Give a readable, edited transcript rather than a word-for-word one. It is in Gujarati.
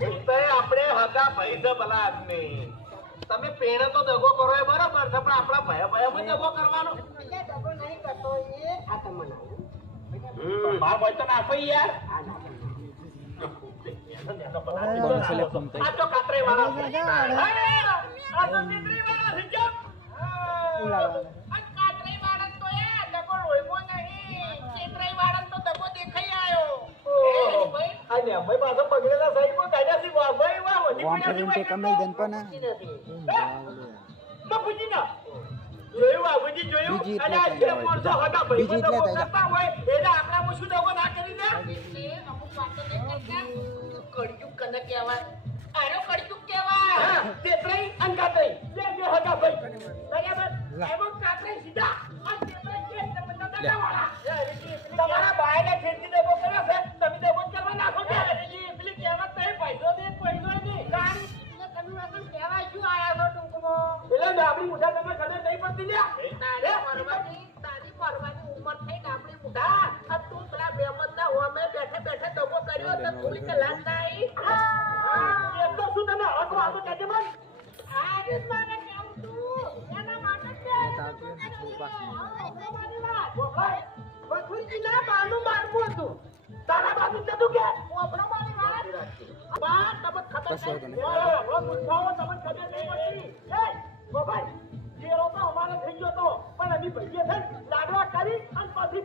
આપણે હતા ભાઈ છે ભલા આદમી. તમે પેણે તો દગો કરો એ બરાબર છે, પણ આપણા ભયા દગો કરવાનો. દગો નહીં કરતો એ આ તમને માર ભાઈ તો નાખો યાર. આ તો કાતરે વાળા છે. આ તો ચીતરી વાળા છે કેમ? આ કાતરે વાળા તો એ દગો રોયમો નહીં. ચીતરી વાળા તો દગો દેખાઈ આવ્યો. ભાઈ આ ને ભાઈ પાછો બગડેલા સાઈડમાં કાઢ્યા છે. વાહ ભાઈ વાહ, વધી પડ્યા છે. કમલ દનપન બાપુજી ના જોયું બાબુજી જોયું. અને આ જે મોરસો હતા ભાઈ બંધો કરતા હોય એટલે આપણામાં શું દગો ના કરી દે. એટલે અમુક વાતો નહીં કરતા. કળયુગ કને કહેવાય? આનો કળયુગ કહેવાય. તેત્રઈ અને કાતરઈ બે હતા ભાઈ બરાબર. એમાં કાતરઈ સીધા અને તેત્રઈ કે તમે દગાવાળા. તમારા બાયને ખેતી દગો કરે છે, તમે દગો કરવા નાખો કે પેલી કહેવત નહીં ફાયદો દે પૈસો નહીં. કારણ તમે વગર કહેવાય શું આયા છો ટૂંકમાં? એટલે આપણી મુઠા તમે કદે નહીં પડતી લ્યા. તારી પરવાની ઉંમર થઈ આપણી મુઠા. આ તું પેલા બેમતના હોમે બેઠે બેઠે દગો કર્યો તો થોડી કલાક નહીં. એ તો શું તને હક વાતો કહેજે મન. આ રીત મારે કેવું તું એના માટે કે બથુજીના બાનું મારવું હતું. તારા બાજુ જતું કે ઓપરો મારી વાત. બા તમે ખબર નહીં. ઓ મુઠાઓ તમને ખબર નહીં પડતી. એ ગોભાઈ જેરો તો અમારે થઈ ગયો તો, પણ અમે ભાઈએ છે લાડવા કરી અને પછી